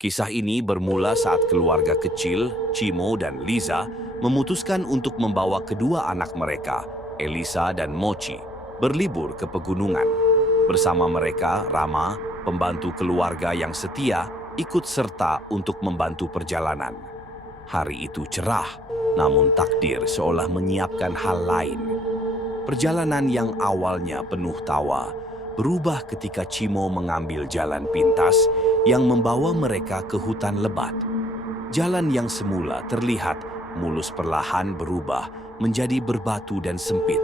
Kisah ini bermula saat keluarga kecil, Cimo dan Liza, memutuskan untuk membawa kedua anak mereka, Elisa dan Mochi, berlibur ke pegunungan. Bersama mereka, Rama, pembantu keluarga yang setia, ikut serta untuk membantu perjalanan. Hari itu cerah, namun takdir seolah menyiapkan hal lain. Perjalanan yang awalnya penuh tawa, berubah ketika Cimo mengambil jalan pintas yang membawa mereka ke hutan lebat. Jalan yang semula terlihat mulus perlahan berubah menjadi berbatu dan sempit,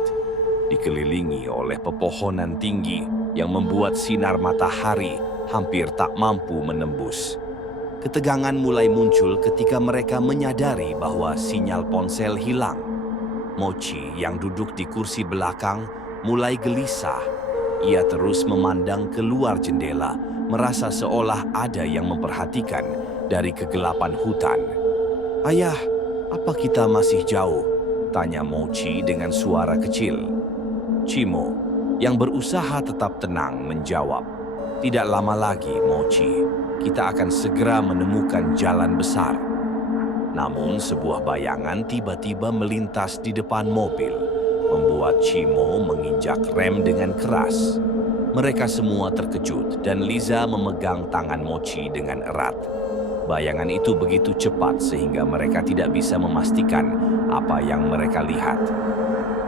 dikelilingi oleh pepohonan tinggi yang membuat sinar matahari hampir tak mampu menembus. Ketegangan mulai muncul ketika mereka menyadari bahwa sinyal ponsel hilang. Mochi yang duduk di kursi belakang mulai gelisah. Ia terus memandang keluar jendela, merasa seolah ada yang memperhatikan dari kegelapan hutan. "Ayah, apa kita masih jauh?" tanya Mochi dengan suara kecil. Cimo, yang berusaha tetap tenang, menjawab, "Tidak lama lagi, Mochi. Kita akan segera menemukan jalan besar." Namun sebuah bayangan tiba-tiba melintas di depan mobil, membuat Cimo menginjak rem dengan keras. Mereka semua terkejut dan Liza memegang tangan Mochi dengan erat. Bayangan itu begitu cepat sehingga mereka tidak bisa memastikan apa yang mereka lihat.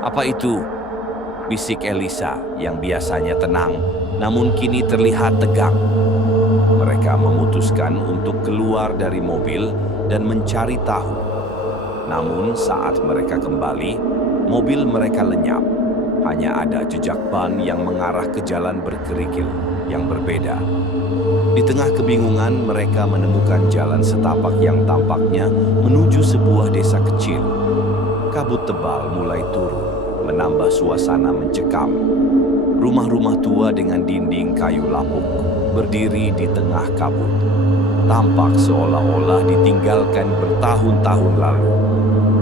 "Apa itu?" bisik Elisa yang biasanya tenang, namun kini terlihat tegang. Mereka memutuskan untuk keluar dari mobil dan mencari tahu. Namun saat mereka kembali, mobil mereka lenyap. Hanya ada jejak ban yang mengarah ke jalan berkerikil yang berbeda. Di tengah kebingungan, mereka menemukan jalan setapak yang tampaknya menuju sebuah desa kecil. Kabut tebal mulai turun, menambah suasana mencekam. Rumah-rumah tua dengan dinding kayu lapuk berdiri di tengah kabut. Tampak seolah-olah ditinggalkan bertahun-tahun lalu.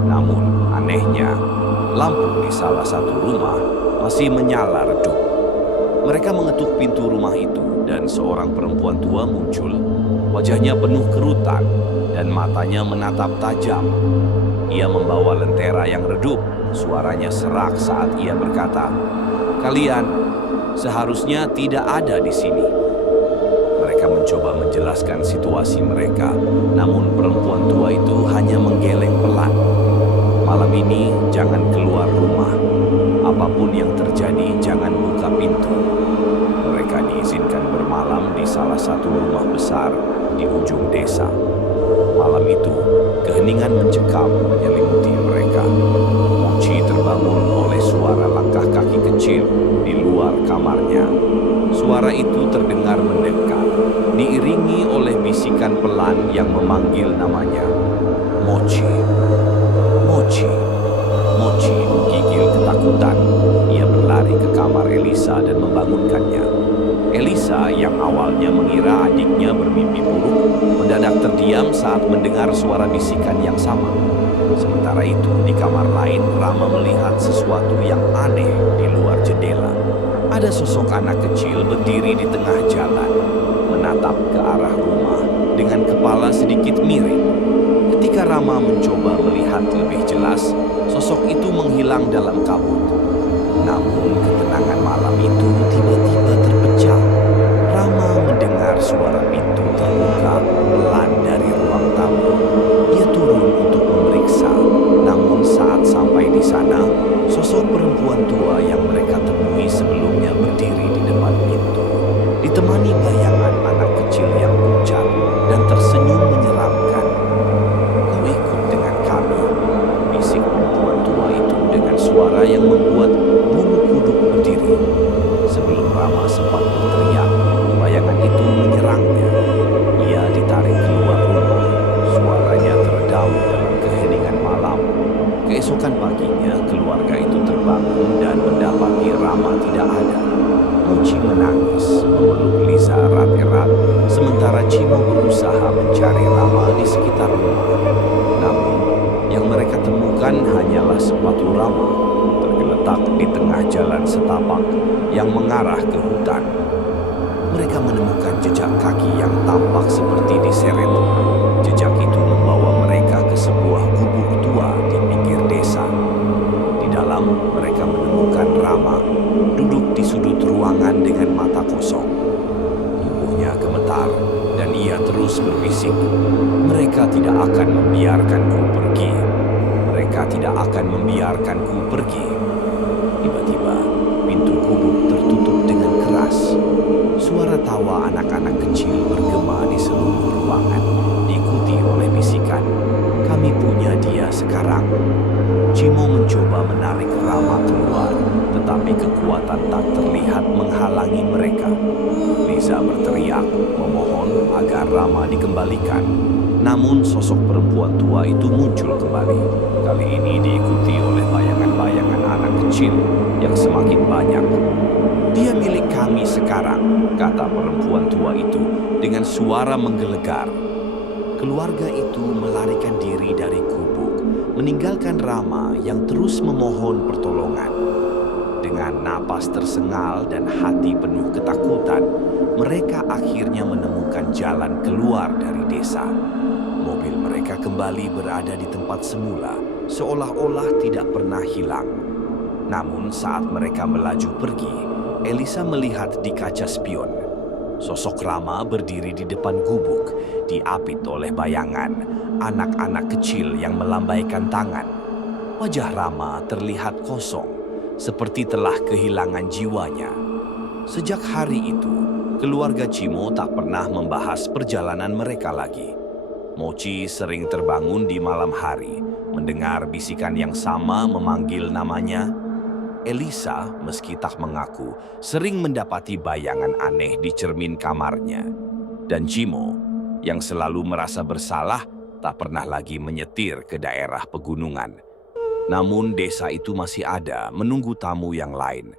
Namun anehnya, lampu di salah satu rumah masih menyala redup. Mereka mengetuk pintu rumah itu dan seorang perempuan tua muncul. Wajahnya penuh kerutan dan matanya menatap tajam. Ia membawa lentera yang redup. Suaranya serak saat ia berkata, "Kalian seharusnya tidak ada di sini." Mereka mencoba menjelaskan situasi mereka, namun perempuan tua itu hanya menggeleng pelan. "Malam ini jangan keluar rumah. Apapun yang terjadi, jangan buka pintu." Mereka diizinkan bermalam di salah satu rumah besar di ujung desa. Malam itu, keheningan mencekam menyelimuti mereka. Mochi terbangun oleh suara langkah kaki kecil di luar kamarnya. Suara itu terdengar mendekat, diiringi oleh bisikan pelan yang memanggil namanya. "Mochi, Mochi." Mochi menggigil ketakutan. Ia berlari ke kamar Elisa dan membangunkannya. Elisa yang awalnya mengira adiknya bermimpi buruk, mendadak terdiam saat mendengar suara bisikan yang sama. Sementara itu, di kamar lain, Rama melihat sesuatu yang aneh di luar jendela. Ada sosok anak kecil berdiri di tengah jalan, menatap ke arah rumah dengan kepala sedikit miring. Ketika Rama mencoba melihat lebih jelas, sosok itu menghilang dalam kabut. Namun ketenangan malam itu tiba-tiba terpecah. Rama mendengar suara pintu terbuka pelan dari ruang tamu. Ia turun untuk memeriksa, namun saat sampai di sana, sosok perempuan tua yang mereka temui sebelumnya berdiri di depan pintu, ditemani bayangan anak kecil yang pucat dan tersenyum menyeramkan. "Kau ikut dengan kami," bisik perempuan tua itu dengan suara yang membuat bulu kuduk berdiri. Sebelum Rama sempat berteriak, bayangan itu menyerangnya. Ia ditarik keluar rumah. Suaranya teredam dalam keheningan malam. Keesokan paginya, keluarga itu terbangun dan mendapati Rama tidak ada. Mochi menangis, memeluk Liza erat-erat, sementara Cimo berusaha mencari Rama di sekitar rumah. Namun, yang mereka temukan hanyalah sepatu Rama, tergeletak di tengah jalan setapak yang mengarah ke hutan. mereka menemukan jejak kaki yang tampak seperti diseret. Jejak itu membawa mereka ke sebuah gubuk tua di pinggir desa. Di dalam, mereka menemukan Rama duduk di sudut ruangan dengan mata kosong. Tubuhnya gemetar dan ia terus berbisik, "Mereka tidak akan membiarkanku pergi. Mereka tidak akan membiarkanku pergi." Tiba-tiba, pintu gubuk tertutup dengan keras. Suara tawa anak-anak kecil bergema di seluruh ruangan, diikuti oleh bisikan, "Kami punya dia sekarang." Cimo mencoba menarik Rama keluar, tetapi kekuatan tak terlihat menghalangi mereka. Liza berteriak, memohon agar Rama dikembalikan. Namun sosok perempuan tua itu muncul kembali. Kali ini diikuti oleh bayangan-bayangan anak kecil yang semakin banyak. "Dia milik kami sekarang," kata perempuan tua itu dengan suara menggelegar. Keluarga itu melarikan diri dari gubuk, meninggalkan Rama yang terus memohon pertolongan. Dengan napas tersengal dan hati penuh ketakutan, mereka akhirnya menemukan jalan keluar dari desa. Mobil mereka kembali berada di tempat semula, seolah-olah tidak pernah hilang. Namun saat mereka melaju pergi, Elisa melihat di kaca spion. Sosok Rama berdiri di depan gubuk, diapit oleh bayangan anak-anak kecil yang melambaikan tangan. Wajah Rama terlihat kosong, seperti telah kehilangan jiwanya. Sejak hari itu, keluarga Cimo tak pernah membahas perjalanan mereka lagi. Mochi sering terbangun di malam hari, mendengar bisikan yang sama memanggil namanya. Elisa, meski tak mengaku, sering mendapati bayangan aneh di cermin kamarnya. Dan Cimo, yang selalu merasa bersalah, tak pernah lagi menyetir ke daerah pegunungan. Namun desa itu masih ada menunggu tamu yang lain.